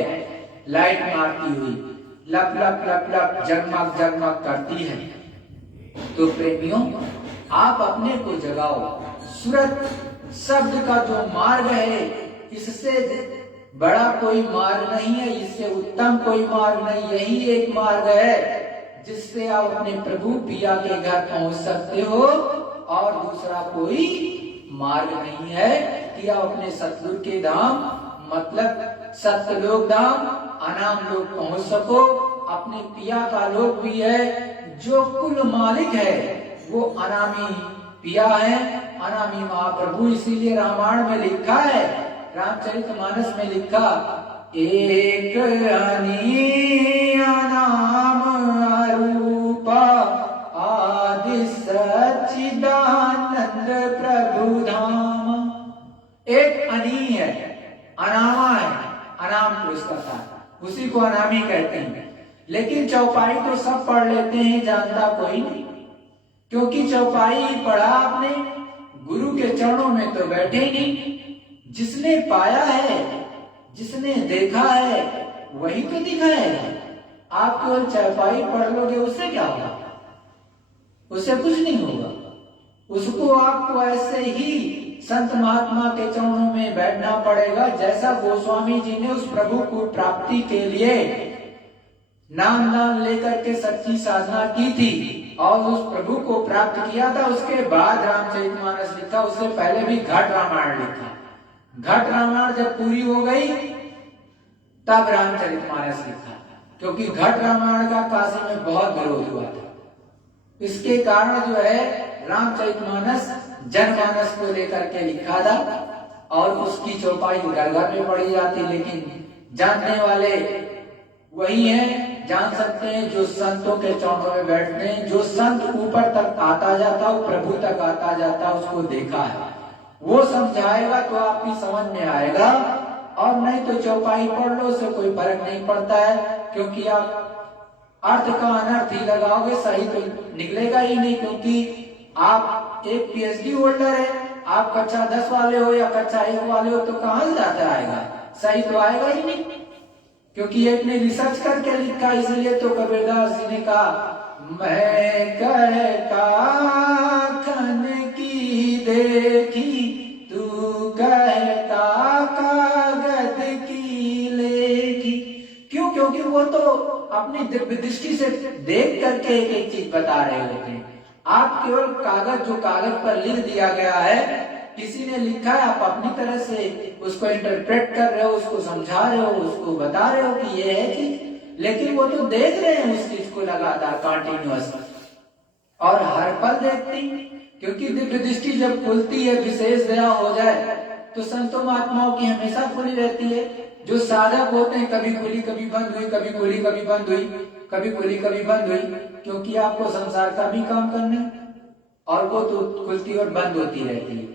लाइट मारती हुई, लप लप लप लप जगमग जगमग करती है। तो प्रेमियों, आप अपने को जगाओ। सूरत शब्द का जो मार्ग है, इससे बड़ा कोई मार्ग नहीं है, इससे उत्तम कोई मार्ग नहीं, यही एक मार्ग है जिससे आप अपने प्रभु पिया के घर पहुंच सकते हो, और दूसरा कोई मार्ग नहीं है कि आप अपने सतगुरु के धाम, मतलब सत्यलोक धाम, अनाम लोक पहुंच सको। अपने पिया का लोक भी है, जो कुल मालिक है वो अनामी पिया है, अनामी महाप्रभु। इसीलिए रामायण में लिखा है, रामचरितमानस में लिखा, एक अनी अनाम अरूपा आदि सच्चिदानंद प्रभु धाम। एक अनी है, अनामा है, अनाम पुरुष का साथ, उसी को अनामी कहते हैं। लेकिन चौपाई तो सब पढ़ लेते हैं, जानता कोई नहीं, क्योंकि चौपाई पढ़ा आपने, गुरु के चरणों में तो बैठे ही नहीं। जिसने पाया है, जिसने देखा है, वही तो दिखाएगा। आप केवल चौपाई पढ़ लोगे, उससे क्या होगा, उससे कुछ नहीं होगा। उसको आपको ऐसे ही संत महात्मा के चरणों में बैठना पड़ेगा, जैसा गोस्वामी जी ने उस प्रभु को प्राप्ति के लिए नाम लेकर के सच्ची साधना की थी और उस प्रभु को प्राप्त किया था। उसके बाद रामचरितमानस लिखा, उससे पहले भी घट रामायण लिखा। घट रामायण जब पूरी हो गई तब रामचरितमानस लिखा, क्योंकि घट रामायण का काशी में बहुत विरोध हुआ था। इसके कारण जो है रामचरितमानस जनमानस को लेकर के लिखा था, और उसकी चौपाई घर घर में पढ़ी जाती, लेकिन जानने वाले वही हैं, जान सकते हैं जो संतों के चरणों में बैठते हैं। जो संत ऊपर तक आता जाता, वो प्रभु तक आता जाता, उसको देखा है, वो समझाएगा तो आपकी समझ में आएगा। और नहीं तो चौपाई पढ़ लो, उससे कोई फर्क नहीं पड़ता है, क्योंकि आप अर्थ का अनर्थ ही लगाओगे, सही तो निकलेगा ही नहीं। क्योंकि आप एक पीएचडी होल्डर है, आप कक्षा 10 वाले हो या कक्षा 1 वाले हो, तो कहां से जाता आएगा, सही तो आएगा ही नहीं। क्योंकि एक ने रिसर्च करके लिखा, इसलिए तो कबीरदास जी ने कहा, मैं कहता खन की देखी, तू कहता कागज की लेखी। क्यों? क्योंकि वो तो अपनी दिव्य दृष्टि से देख करके एक एक चीज बता रहे होते हैं। आप केवल कागज, जो कागज पर लिख दिया गया है, किसी ने लिखा है, आप अपनी तरह से उसको इंटरप्रेट कर रहे हो, उसको समझा रहे हो, उसको बता रहे हो कि ये है चीज, लेकिन वो तो देख रहे हैं उस चीज को लगातार, कंटिन्यूअस, और हर पल देखते हैं। क्योंकि दिव्य दृष्टि जब खुलती है, विशेष दया हो जाए, तो संतों महात्माओं की हमेशा खुली रहती है। जो साधक होते हैं कभी खुली कभी बंद हुई, कभी खुली कभी बंद हुई, कभी खुली कभी बंद हुई, क्योंकि आपको संसार का भी काम करना है और वो तो खुलती और बंद होती रहती है।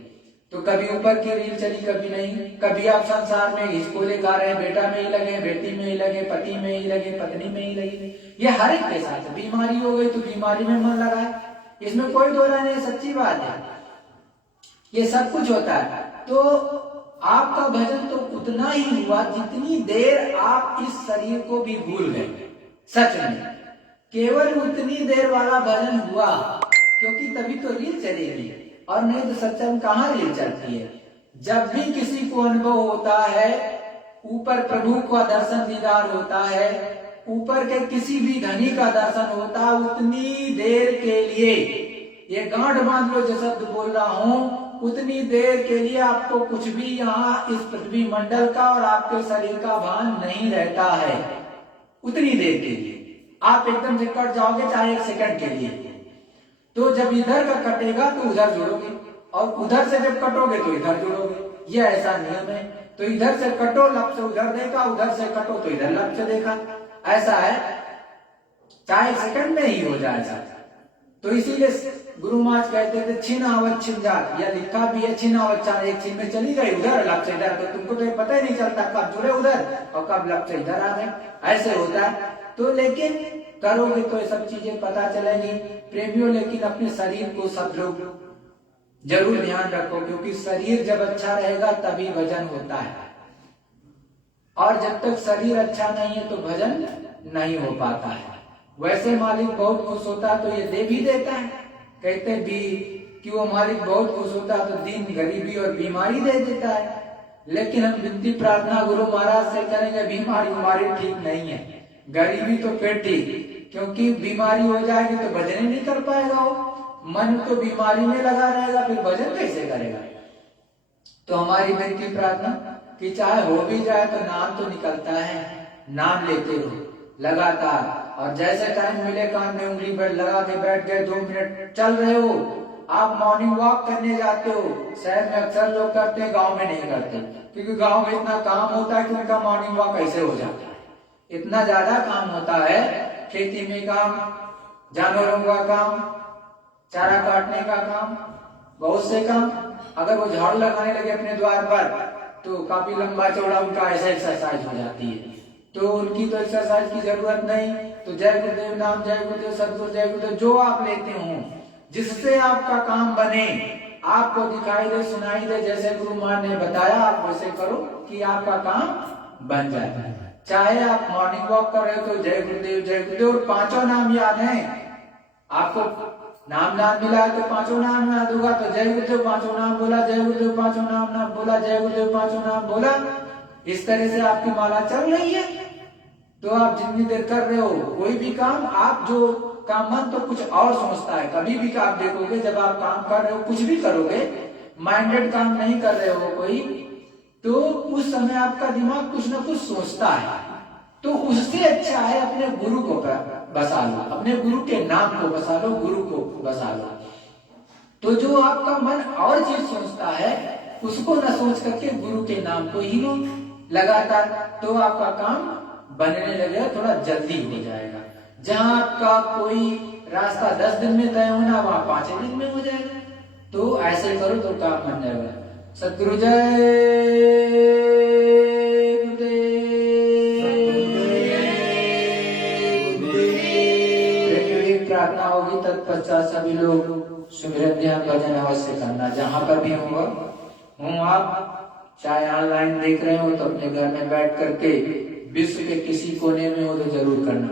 तो कभी ऊपर की रील चली कभी नहीं, कभी आप संसार में इसको लेकर आ रहे हैं, बेटा में ही लगे, बेटी में ही लगे, पति में ही लगे, पत्नी में ही लगे। ये हर एक के साथ है। बीमारी हो गई तो बीमारी में मन लगा है, इसमें कोई दो राय नहीं, सच्ची बात है। ये सब कुछ होता है। तो आपका भजन तो उतना ही हुआ जितनी देर आप इस शरीर को भी भूल गए। सच में केवल उतनी देर वाला भजन हुआ, क्योंकि तभी तो रील चलेगी, और नहीं तो सत्संग कहाँ रील चलती है। जब भी किसी को अनुभव होता है, ऊपर प्रभु का दर्शन दीदार होता है, ऊपर के किसी भी धनी का दर्शन होता है, उतनी देर के लिए, ये गांठ बांध लो जो शब्द बोल रहा हूं, उतनी देर के लिए आपको कुछ भी यहाँ इस पृथ्वी मंडल का और आपके शरीर का भान नहीं रहता है। उतनी देर के लिए आप एकदम से कट जाओगे, चाहे 1 सेकंड के लिए। तो जब इधर का कटेगा तो उधर जुड़ोगे, और उधर से जब कटोगे तो इधर जुड़ोगे। ये ऐसा नियम है। तो इधर से कटो लब से उधर देखा, उधर से कटो तो इधर लब से देखा, ऐसा है। चाहे 1 सेकंड में ही हो जाएगा। तो इसीलिए गुरु महाराज कहते थे छिन आवत छिन जात, या लिखा भी है छिन आवत चार, एक छिन में चली गई उधर, लब से इधर, तो तुमको तो ये पता ही नहीं चलता कब जुड़े उधर और कब लब से इधर आ गए। ऐसे होता है। तो लेकिन करोगे तो ये सब चीजें पता चलेंगी प्रेमियों। लेकिन अपने शरीर को सब लोग जरूर ध्यान रखो, क्योंकि शरीर जब अच्छा रहेगा तभी भजन होता है, और जब तक शरीर अच्छा नहीं है तो भजन नहीं हो पाता है। वैसे मालिक बहुत खुश होता है तो ये दे भी देता है। कहते भी कि वो मालिक बहुत खुश होता है तो दिन गरीबी और बीमारी दे देता है। लेकिन हम विनती प्रार्थना गुरु महाराज से करेंगे, बीमारी हमारी ठीक नहीं है, गरीबी तो फिर ठीक, क्योंकि बीमारी हो जाएगी तो भजन ही नहीं कर पाएगा वो। मन तो बीमारी में लगा रहेगा, फिर भजन कैसे करेगा। तो हमारी विनती प्रार्थना कि चाहे हो भी जाए तो नाम तो निकलता है, नाम लेते रहो लगातार। और जैसे टाइम मिले कान में उंगली पर लगा के बैठ गए, 2 मिनट चल रहे हो, आप मॉर्निंग वॉक करने जाते हो, शहर में अक्सर लोग करते हैं, गांव में नहीं करते, क्योंकि गांव में इतना काम होता है कि उनका मॉर्निंग वॉक ऐसे हो जाता है। इतना ज्यादा काम होता है, खेती में काम, जानवरों का काम, चारा काटने का काम, बहुत से काम। अगर वो झाड़ू लगाने लगे अपने द्वार पर तो काफी लंबा चौड़ा उनका ऐसा एक्सरसाइज हो जाती है। तो उनकी तो एक्सरसाइज की जरूरत नहीं। तो जय गुरुदेव नाम, जय गुरुदेव सतगुरु, जय गुरुदेव जो आप लेते हो, जिससे आपका काम बने, आपको दिखाई दे सुनाई दे, जैसे गुरु महाराज ने बताया आप वैसे करो कि आपका काम बन जाए। चाहे आप मॉर्निंग वॉक कर रहे हो तो जय गुरुदेव जय गुरुदेव, और 5 नाम याद है आपको। नाम मिला है तो 5 नाम याद होगा। तो जय गुरुदेव 5 नाम बोला, जय गुरुदेव 5 नाम बोला, जय गुरुदेव 5 नाम बोला। इस तरह से आपकी माला चल रही है। तो आप जितनी देर कर रहे हो कोई भी काम, आप जो काम मन तो कुछ और सोचता है। कभी भी आप देखोगे जब आप काम कर रहे हो, कुछ भी करोगे, माइंडेड काम नहीं कर रहे हो कोई, तो उस समय आपका दिमाग कुछ ना कुछ सोचता है। तो उससे अच्छा है अपने गुरु को बसा लो, अपने गुरु के नाम को बसा लो, गुरु को बसा लो। तो जो आपका मन और चीज सोचता है उसको न सोच करके गुरु के नाम को ही लो लगातार, तो आपका काम बनने लगेगा, थोड़ा जल्दी हो जाएगा। जहां आपका कोई रास्ता 10 दिन में तय होना, वहां 5 दिन में हो जाएगा। तो ऐसे करो तो काम बन जाएगा। सतगुरु जय प्रार्थना होगी, तत्पश्चात सभी लोग सुमिरन ध्यान भजन अवश्य करना। जहां पर भी हूँ आप चाहे ऑनलाइन देख रहे हो तो अपने घर में बैठ करके, विश्व के किसी कोने में हो तो जरूर करना।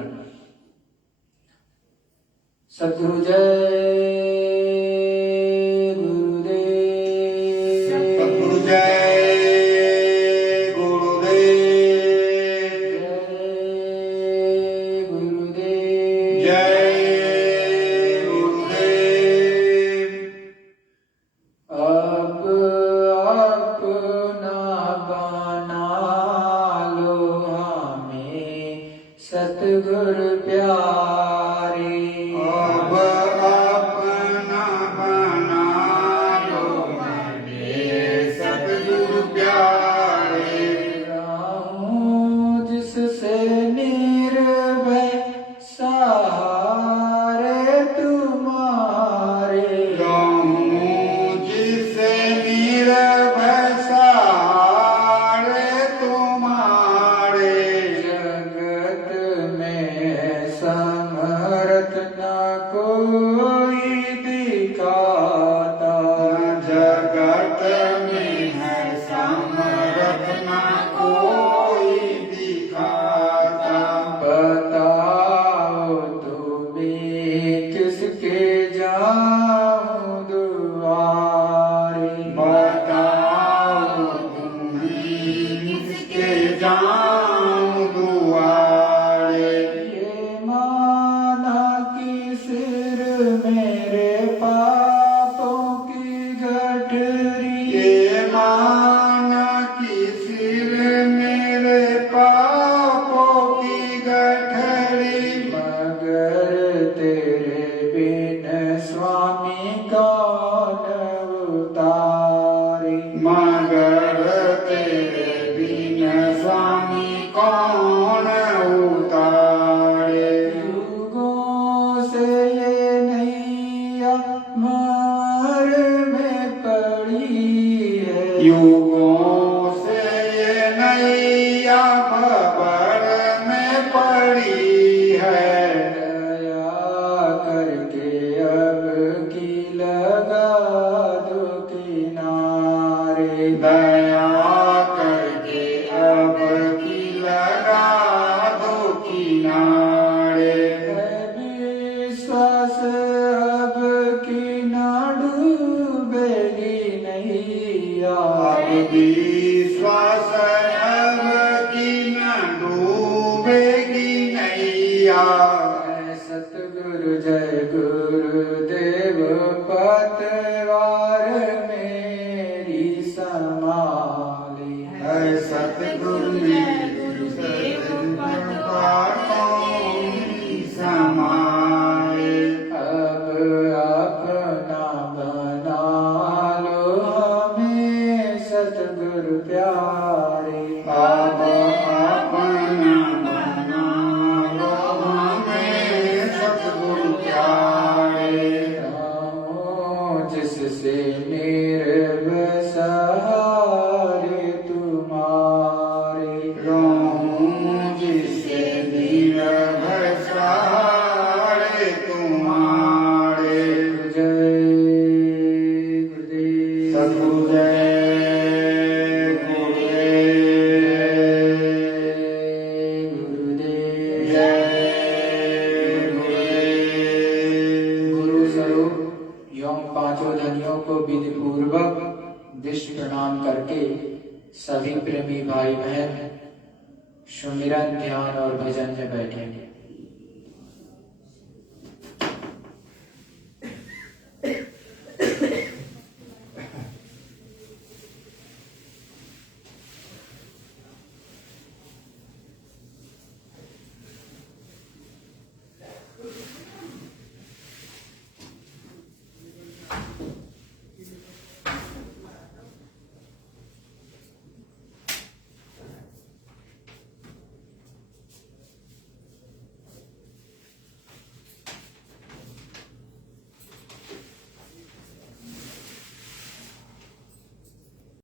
सतगुरु जय गुरुदेव, सतगुरु जय गुरुदेव, जय गुरुदेव, जय गुरुदेव। अब अपना बना लो हमें सतगुरु प्यारे, अब अपना बना लो हमें सतगुरु तेरे बिन स्वामी कौन उतारे। मगर तेरे बिन स्वामी कौन उतारे। युगों से ये नैया मार में पड़ी है। युगों से ये नैया भंवर में पड़ी है। दया करके अब की लगा दो किनारे। दया करके अब की लगा दो किनारे। है विश्वास अब की ना डूबेगी नैया। अब विश्वास अब की न डूबेगी नैया। सतगुरु जय गुरुदेव पतवार मेरी संभाली। है सतगुरु ने समाए। अब अपना बना लो हमें सतगुरु प्यारे। अब अपना बना लो हमें सतगुरु प्यारे। रामो जिससे निर्भय सहारे तुम्हारे। रहूं जिससे निर्भय सहारे तुम्हारे। जय गुरुदेव। सतगुरु जय गुरुदेव। जय गुरुदेव। गुरु स्वरूप एवं पांचों धनियों को विधि पूर्वक दृष्टि प्रणाम करके सभी प्रेमी भाई बहन सुमिरन ध्यान और भजन में बैठेंगे।